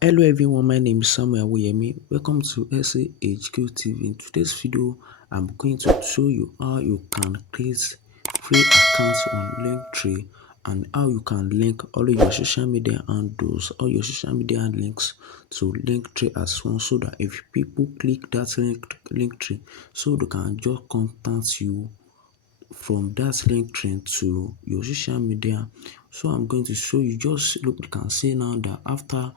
Hello everyone, my name is Samuel Woyemi. Welcome to H-QTV. In today's video, I'm going to show you how you can create free accounts on Linktree and how you can link all your social media handles, all your social media links to Linktree as well, so that if people click that Linktree, so they can just contact you from that link tree to your social media. So I'm going to show you. Just look, you can see now that after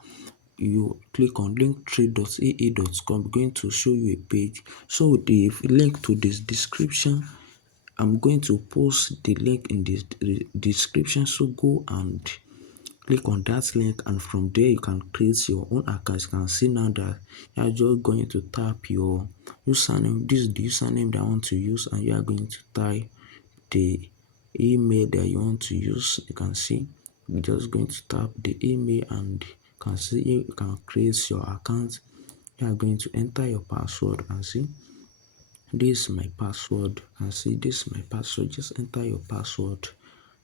you click on linktree.aa.com, I'm going to show you a page. So the link to this description, I'm going to post the link in the description. So go and click on that link, and from there you can create your own account. You can see now that you are just going to tap your username. This is the username that I want to use, and you are going to type the email that you want to use. You can see you're just going to tap the email, and you can see you can create your account. You are going to enter your password and see this is my password, and see this is my password. Just enter your password,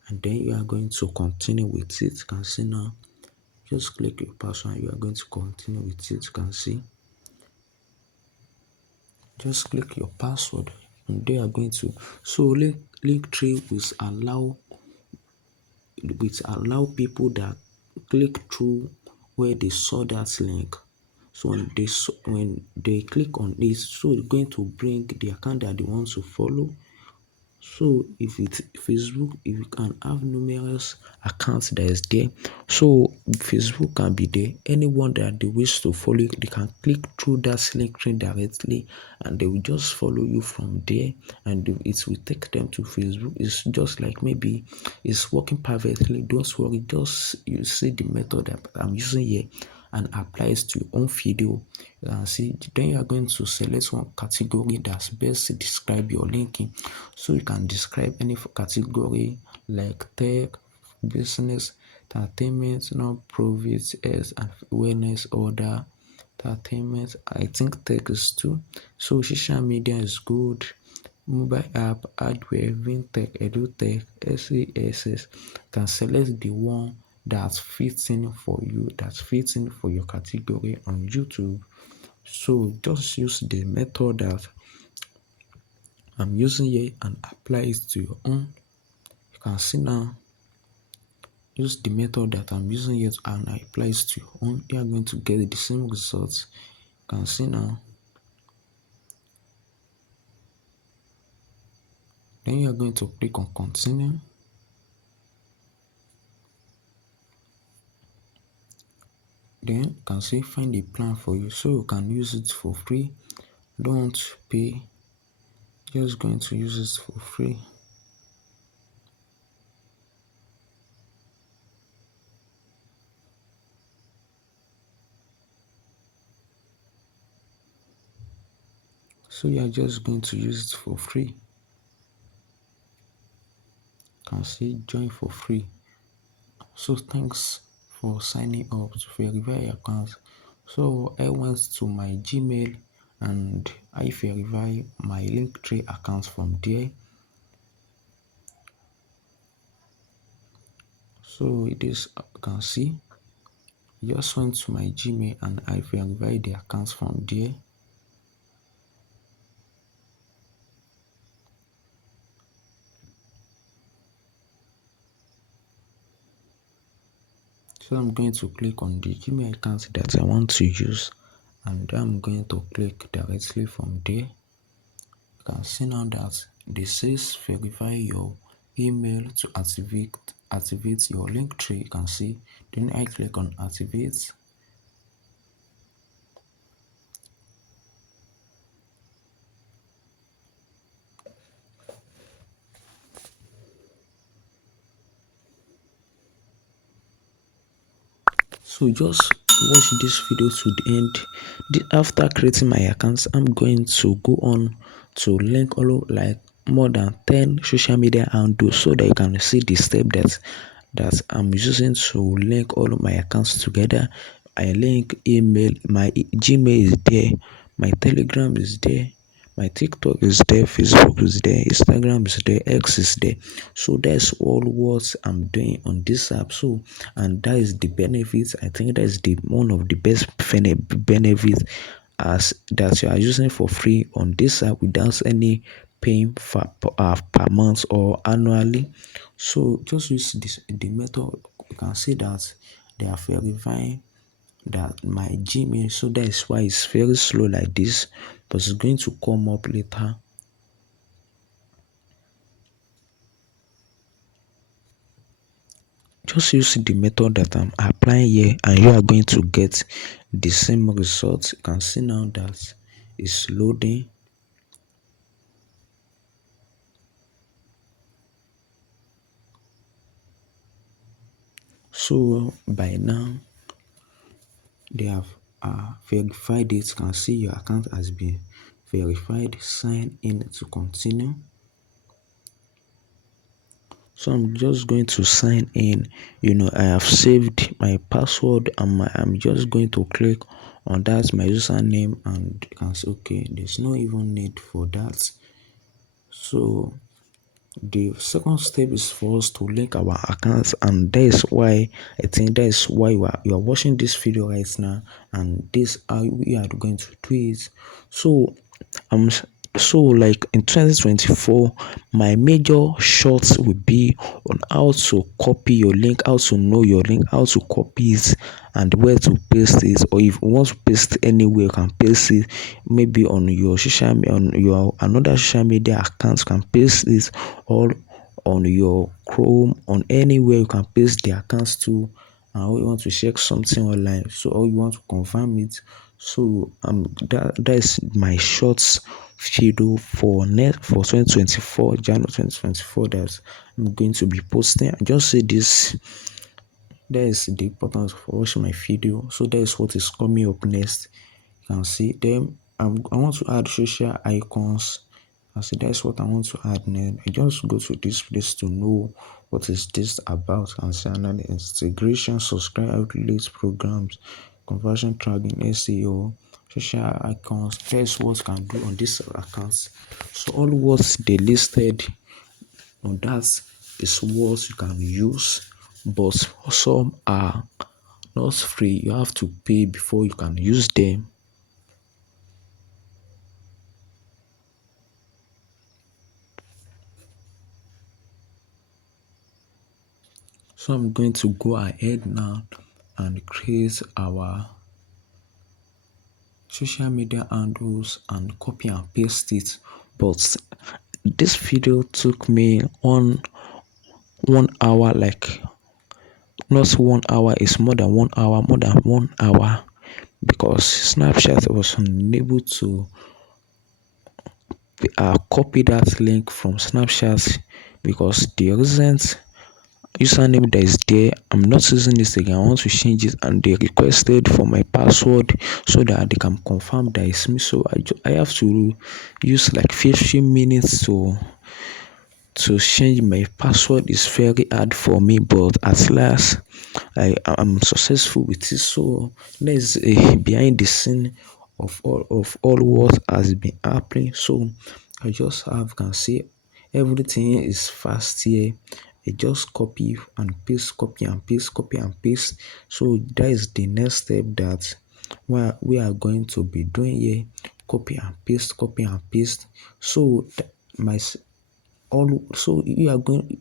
and then you are going to continue with it. You can see now, just click your password and you are going to continue with it. You can see, just click your password and they are going to, so Linktree will allow people that click through where they saw that link. So when they click on it, so it's going to bring the account that they want to follow. So if it's Facebook, if you can have numerous accounts that is there, so Facebook can be there. Anyone that they wish to follow, they can click through that link tree directly, and they will just follow you from there, and it will take them to Facebook. It's just like maybe it's working perfectly. Don't worry, just you see the method that I'm using here and applies to your own video. See, then you are going to select one category that's best to describe your linking. So you can describe any category like tech, business, entertainment, non-profit, health and wellness, other entertainment. I think tech is too. So social media is good. Mobile app, hardware, fintech, edutech, SASS. Can select the one that fits in for you, that fits in for your category on YouTube. So just use the method that I'm using here and apply it to your own. You can see now, use the method that I'm using here and apply it to your own. You are going to get the same results. You can see now. Then you are going to click on continue. Then you can see find a plan for you, so you can use it for free. Don't pay, just going to use it for free. So you are just going to use it for free. You can see join for free. So thanks for signing up to verify your account. So I went to my Gmail and I verify my Linktree account from there. So it is, you can see, just went to my Gmail and I verify the accounts from there. So I'm going to click on the Gmail account that I want to use, and I'm going to click directly from there. You can see now that this says verify your email to activate your link tree. You can see, then I click on activate. So just watch this video to the end. After creating my accounts, I'm going to go on to link all of, like, more than 10 social media handles, so that you can see the step that I'm using to link all of my accounts together. I link email, my Gmail is there, my Telegram is there, My TikTok is there, Facebook is there, Instagram is there, X is there. So that's all what I'm doing on this app. So and that is the benefits. I think that is the one of the best benefits as that you are using for free on this app without any paying for per month or annually. So just use this the method. You can see that they are verifying that my Gmail, so that is why it's very slow like this, but it's going to come up later. Just use the method that I'm applying here and you are going to get the same result. You can see now that it's loading. So by now they have verified it. You can see your account has been verified. Sign in to continue. So I'm just going to sign in. I have saved my password and I'm just going to click on that my username and you can say okay, there's no even need for that. So the second step is for us to link our accounts, and that is why I think that is why you are watching this video right now, and this how we are going to do it. So um so like in 2024, my major shots will be on how to copy your link, how to know your link, how to copy it and where to paste it, or if you want to paste anywhere you can paste it, maybe on your social on your another social media account you can paste it, or on your Chrome, on anywhere you can paste the accounts to, and you want to check something online, so or you want to confirm it. So that is my shorts video for next for 2024 January 2024 that I'm going to be posting. I just say this, that is the importance of watching my video. So that is what is coming up next. You can see them. I want to add social icons. I say that's what I want to add next. I just go to this place to know what is this about, and say another integration, subscribe outlets, programs, conversion tracking, SEO, social icons. That's what can do on this accounts. So all what they listed on that is what you can use, but some are not free. You have to pay before you can use them. So I'm going to go ahead now and create our social media handles and copy and paste it. But this video took me one hour, like not 1 hour, it's more than 1 hour, because Snapchat was unable to copy that link from Snapchat, because the recent username that is there, I'm not using this again. I want to change it, and they requested for my password so that they can confirm that it's me. So I have to use like 15 minutes to change my password. Is very hard for me, but at last I'm successful with it. So let's behind the scene of all what has been happening. So I just have can see everything is fast here. I just copy and paste, copy and paste, copy and paste. So that is the next step that we are going to be doing here. Copy and paste, copy and paste. So my all so you are going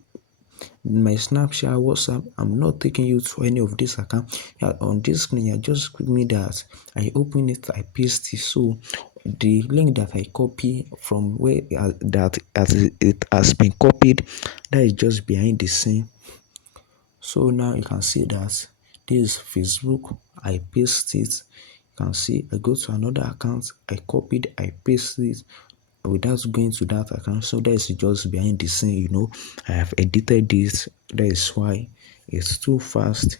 my Snapchat, WhatsApp, I'm not taking you to any of this account. Yeah, on this screen, you just give me that. I open it, I paste it. So the link that I copy from where that as it has been copied, that is just behind the scene. So now you can see that this is Facebook. I paste it. You can see I go to another account. I copied. I paste it without going to that account. So that is just behind the scene. I have edited this. That is why it's too fast.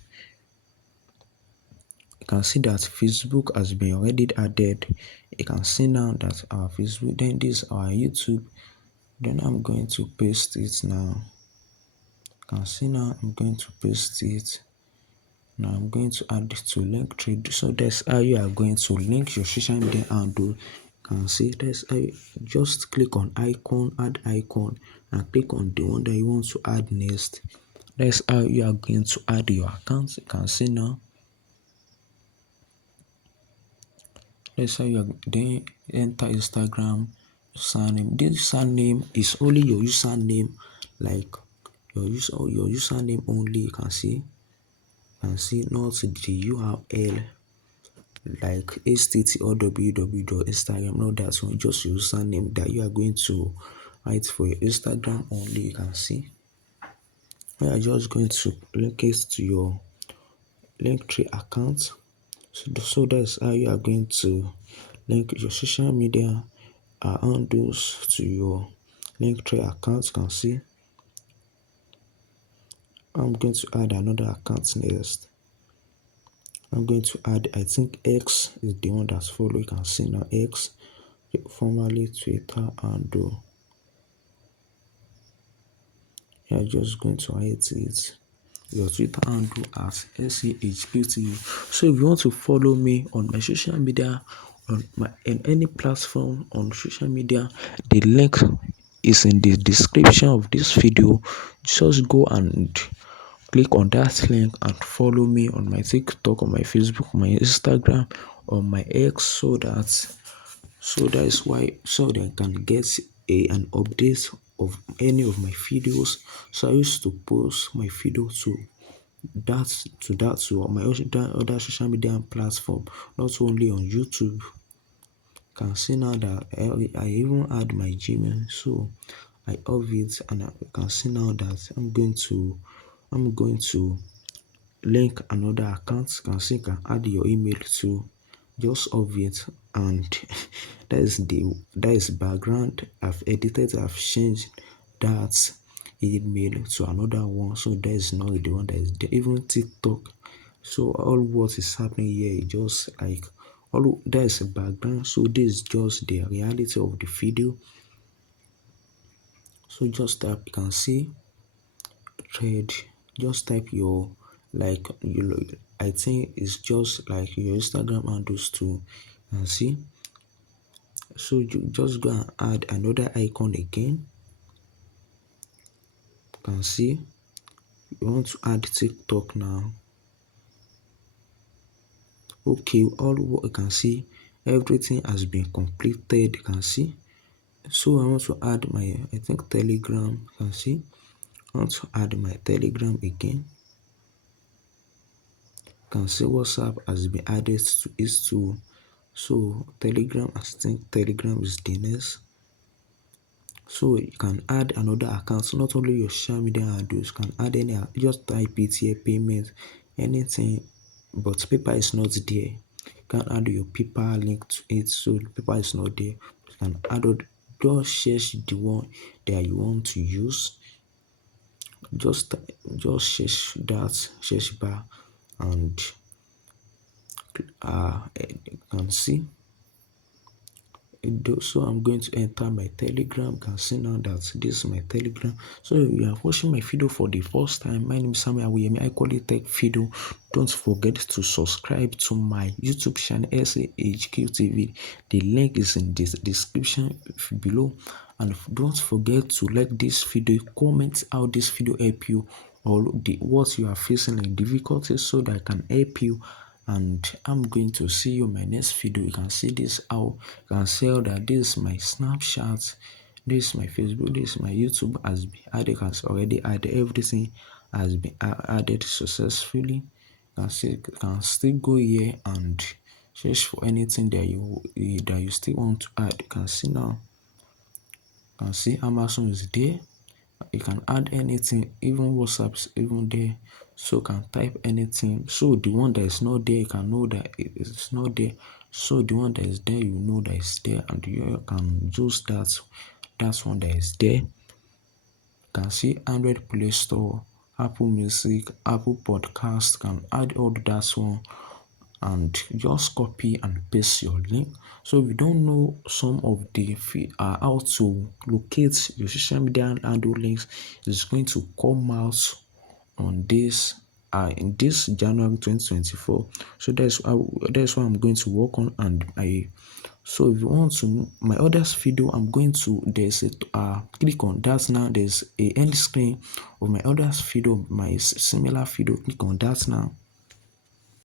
You can see that Facebook has been already added. You can see now that our Facebook. Then this is our YouTube. Then I'm going to paste it now. You can see now I'm going to paste it. Now I'm going to add it to Linktree. So that's how you are going to link your social media handle. You Can see that's I just click on icon, add icon, and click on the one that you want to add next. That's how you are going to add your account. You can see now. That's how you are then enter Instagram username. This username is only your username, like your username only. You can see not the URL like htt or www.instagram, not that one, just your username that you are going to write for your Instagram only. You can see we are just going to link it to your Linktree account. So that's how you are going to link your social media handles to your Linktree account. You can see I'm going to add another account next. I'm going to add, I think X is the one that's follow. You can see now X, formerly Twitter handle. You are just going to write it your Twitter handle as H-QTV. So if you want to follow me on my social media, on my in any platform on social media, the link is in the description of this video. Just go and click on that link and follow me on my TikTok, on my Facebook, my Instagram, on my X, so that is why so they can get an update of any of my videos. So I used to post my video that to my other social media platform, not only on YouTube. Can see now that I even add my Gmail, so I off it, and I can see now that I'm going to link another account. You can see you can add your email to just of it, and that is background. I've edited, I've changed that email to another one, so that is not the one that is there. Even TikTok, so all what is happening here is just like all that is a background, so this is just the reality of the video. So just tap, you can see thread, just type your like I think it's just like your Instagram handles too, and see. So you just go and add another icon again. You can see you want to add TikTok now. Okay, all what you can see, everything has been completed. You can see. So I want to add my, I think, Telegram. You can see I want to add my Telegram again. You can see WhatsApp has been added to it too. So Telegram, I think Telegram is the next. So you can add another account, not only your social media handles. You can add any, just type it here, payment, anything, but paper is not there. You can add your paper link to it, so the paper is not there. You can add just search the one that you want to use. Just search bar, and you can see. So I'm going to enter my Telegram. You can see now that this is my Telegram. So if you are watching my video for the first time, my name is Samuel Awuyemi. I call it Tech Video. Don't forget to subscribe to my YouTube channel H-QTV. The link is in the description below. And don't forget to like this video, comment how this video help you, or what you are facing like difficulties, so that I can help you. And I'm going to see you in my next video. You can see this how you can see that this is my Snapchat, this is my Facebook, this is my YouTube has been added, has already added, everything has been added successfully. You can see, you can still go here and search for anything that you still want to add. You can see now, you can see Amazon is there. You can add anything, even WhatsApp's even there, so you can type anything. So the one that is not there, you can know that it's not there. So the one that is there, you know that it's there, and you can use that one that is there. You can see Android Play Store, Apple Music, Apple Podcast. Can add all that one and just copy and paste your link. So if you don't know some of the how to locate your social media handle links, it's going to come out on this in this January 2024. So that's what I'm going to work on. And I so if you want to my others video, I'm going to there's a click on that now. There's a end screen of my others video, my similar video. Click on that now.